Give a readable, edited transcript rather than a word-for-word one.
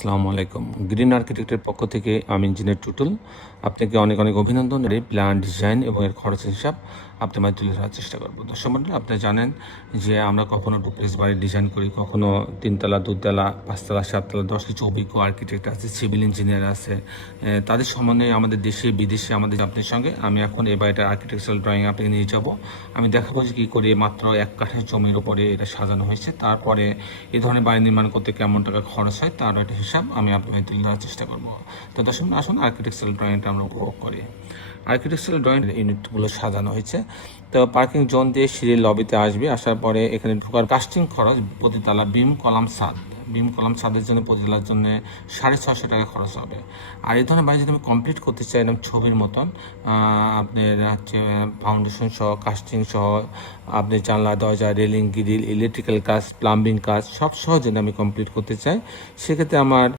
আসসালামু আলাইকুম। গ্রিন আর্কিটেক্টের পক্ষ থেকে আমি ইঞ্জিনিয়ার টুটুল। আপনাকে অনেক অভিনন্দন। এই প্ল্যান ডিজাইন এবং এর খরচ হিসাব আপনার মাঝে তুলে ধরার চেষ্টা করব। দর্শক মণ্ডলী, আপনি জানেন যে আমরা কখনো ডুপ্লেক্স বাড়ি ডিজাইন করি, কখনো ৩ তলা, ২ তলা, ৫ তলা, ৭ তলা, ১০ কিছু অভিজ্ঞ আর্কিটেক্ট আছে, সিভিল ইঞ্জিনিয়ার আছে। তাদের সমন্বয়ে আমাদের দেশে বিদেশে আমাদের আপনার সঙ্গে আমি এখন এই বাড়িটার আর্কিটেকচারাল ড্রয়িং আপনাকে নিয়ে যাব। আমি দেখাবো যে কী করে মাত্র ১ কাঠা জমির উপরে এটা সাজানো হয়েছে। তারপরে এই ধরনের বাড়ি নির্মাণ করতে কেমন টাকা খরচ হয় তার একটা হিসাব আমি আপনাকে তুলে ধরার চেষ্টা করব। তো দর্শক, আসুন আর্কিটেকচারাল ড্রয়িংটা আমরা উপভোগ করি। আর্কিটেকচারাল ড্রয়িং ইউনিটগুলো সাজানো হয়েছে। তো পার্কিং জোন দিয়ে সিঁড়ির লবিতে আসবে, আসার পরে এখানে ঢোকার কাস্টিং খরচ প্রতিতলা বিম কলাম ছাদের জন্য প্রতিতলার জন্য 650 টাকা খরচ হবে। আর এই ধরনের বাড়ি যদি আমি কমপ্লিট করতে চাই এরকম ছবির মতন, আপনার হচ্ছে ফাউন্ডেশন সহ, কাস্টিং সহ, আপনি জানলা, দরজা, রেলিং, গ্রিল, ইলেকট্রিক্যাল কাজ, প্লাম্বিং কাজ সব সহ যদি আমি কমপ্লিট করতে চাই, সেক্ষেত্রে আমার